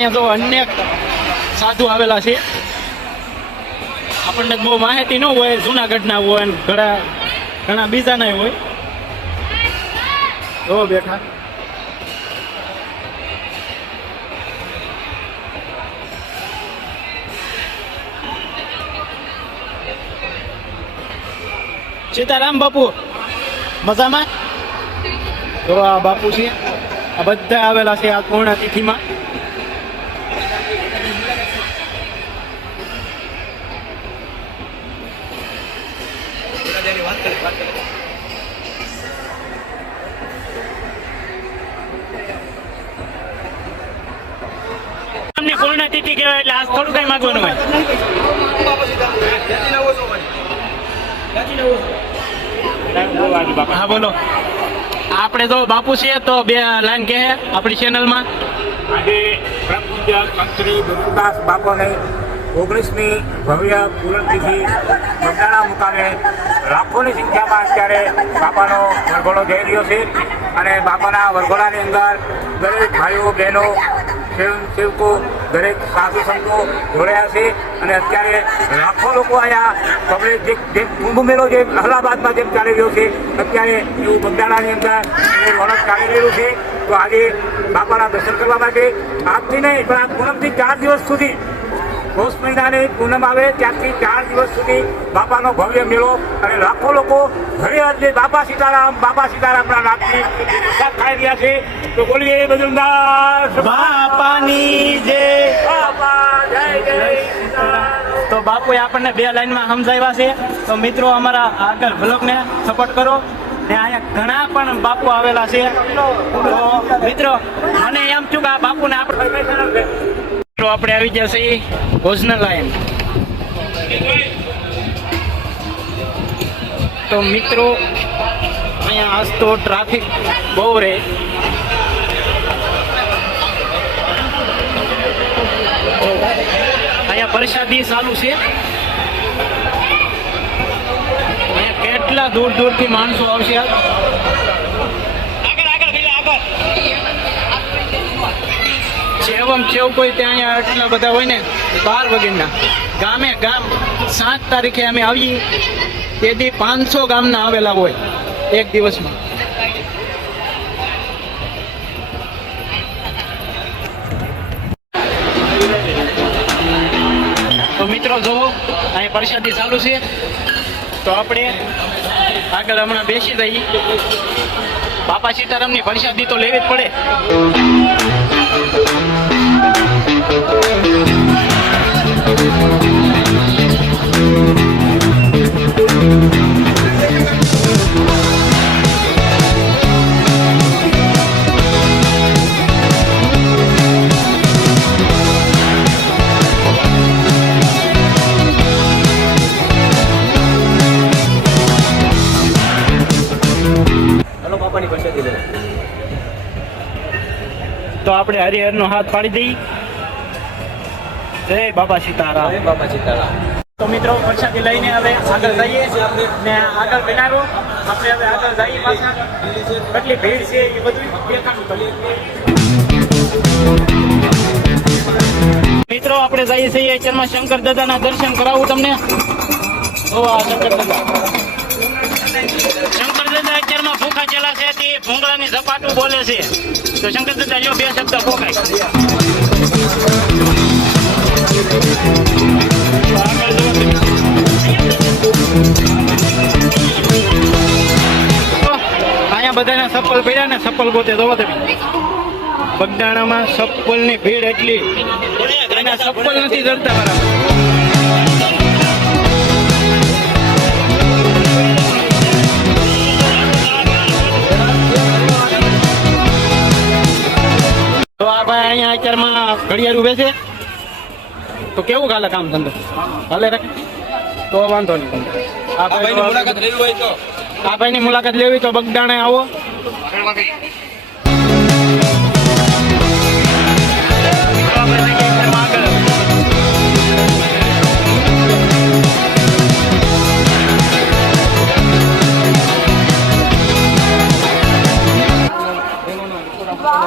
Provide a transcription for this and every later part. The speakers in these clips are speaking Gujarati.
અહીંયા તો અનેક સાધુ આવેલા છે. આપણને બહુ માહિતી ન હોય, જુનાગઢના હોય ને ઘણા બીજાના હોય. જો બેઠા સીતારામ બાપુ મજામાં? તો આ બાપુ છે, આ બધા આવેલા છે આ પૂર્ણતિથિમાં. પૂર્ણતિથિ કહેવાય એટલે આજ થોડું કઈ માંગવાનું હોય. હા બોલો. આપણે તો બાપુ છે તો બે લાઈન કહે આપણી ચેનલમાં. આજે પરમ પૂજ્ય શ્રી ગુરુદાસ બાપાની 19મી ભવ્ય પૂર્ણતિથિ બગદાણા મુકામે લાખોની સંખ્યામાં અત્યારે બાપાનો વરઘોડો જઈ રહ્યો છે. અને બાપાના વરઘોડાની અંદર દરેક ભાઈઓ બહેનો સેવકો દરેક સાધુ સંતો જોડાયા છે. અને અત્યારે લાખો લોકો અહીંયા પબ્લિક જે કુંભ મેળો જે અલ્હાબાદમાં જેમ ચાલી રહ્યો છે અત્યારે એવું બગદાણાની અંદર વળત ચાલી રહ્યું છે. તો આજે બાપાના દર્શન કરવા માટે આજથી નહીં પણ આ પૂનમથી 4 દિવસ સુધી, પોષ મહિનાની પૂનમ આવે ત્યારથી 4 દિવસ સુધી બાપાનો ભવ્ય મેળો અને લાખો લોકો ઘરે આજે બાપા સીતારામના નામથી ખાઈ રહ્યા છે. તો બોલીએ બજરંગદાસ બાપાની જય. બાપા જય જય સીતારામ. તો બાપુએ આપણને બે લાઈનમાં સમજાવ્યા છે. તો મિત્રો અમારા આગળ બ્લોગને સપોર્ટ કરો. ને અહીંયા ઘણા પણ બાપુ આવેલા છે. તો મિત્રો મને એમ થયું કે આ બાપુને આપણે આવી ગયા છીએ ભોજનાલય. તો મિત્રો અહીંયા આજ તો ટ્રાફિક બહુ રહે. અહીંયા પ્રસાદી ચાલુ છે. અહીંયા કેટલા દૂર દૂરથી માણસો આવશે. જેવમ જેવું કોઈ ત્યાં અહીંયા આટલા બધા હોય ને 12 વાગ્યાના ગામ 7 તારીખે અમે આવીએ તેથી 500 ગામના આવેલા હોય એક દિવસમાં. તો મિત્રો જુઓ અહીંયા પ્રસાદી ચાલુ છે. તો આપણે આગળ હમણાં બેસી જઈએ. બાપા સીતારામની પ્રસાદી તો લેવી જ પડે. તો આપણે હરિહરનો હાથ પાડી દઈએ. જય બાપા સીતારામ. જય બાપા સીતારામ. તો મિત્રો પ્રસાદી લઈને હવે આગળ જઈએ ને આગળ બનાવો. આપણે હવે આગળ જઈએ પાછા કેટલી ભીડ છે એ બધું દેખાડું તમને. મિત્રો આપણે જઈએ છીએ અત્યારમાં શંકર દાદાના દર્શન કરાવું તમને. ઓ આ શંકર દાદા અત્યારમાં ભૂખા ચેલા છે તે ભૂંગળાની ઝપાટું બોલે છે. તો શંકર દાદા જો 2 શબ્દ ભોગાય. અહીંયા બધાના ચપ્પલ પડ્યા ને ચપ્પલ ગોતે જોવો તમે. બગદાણામાં ચપ્પલની ભીડ એટલી, એના ચપ્પલ નથી જડતા બરાબર. તો આ ભાઈ અહીંયા અત્યારમાં ઘડિયાળ ઉભે છે. તો કેવું ગાલે કામ ધંધો હાલે રાખ તો વાંધો નહીં. આ ભાઈની મુલાકાત લેવી તો બગદાણે આવો.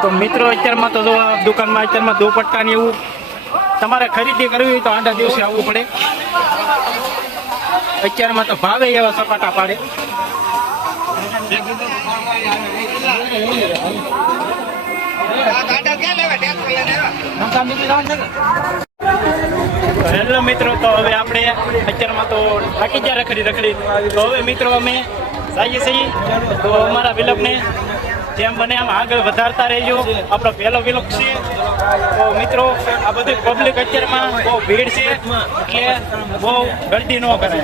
તો મિત્રો અત્યારમાં તો જો દુકાનમાં અત્યારમાં દુપટ્ટા ને એવું તમારે ખરીદી કરવી હોય તો આડા દિવસે આવવું પડે. અત્યારમાં તો ભાવે એવા સપાટા પાડે. હેલો મિત્રો, તો હવે આપણે અત્યારમાં તો થાકી ગયા રખડી. તો હવે મિત્રો અમે જઈએ છીએ. તો અમારા વિલોગને જેમ બને આમ આગળ વધારતા રહેજો. આપણો પહેલો વિલોગ છે. તો મિત્રો આ બધી પબ્લિક અત્યારમાં બહુ ભીડ છે, એટલે બહુ ગળદી ન કરાય.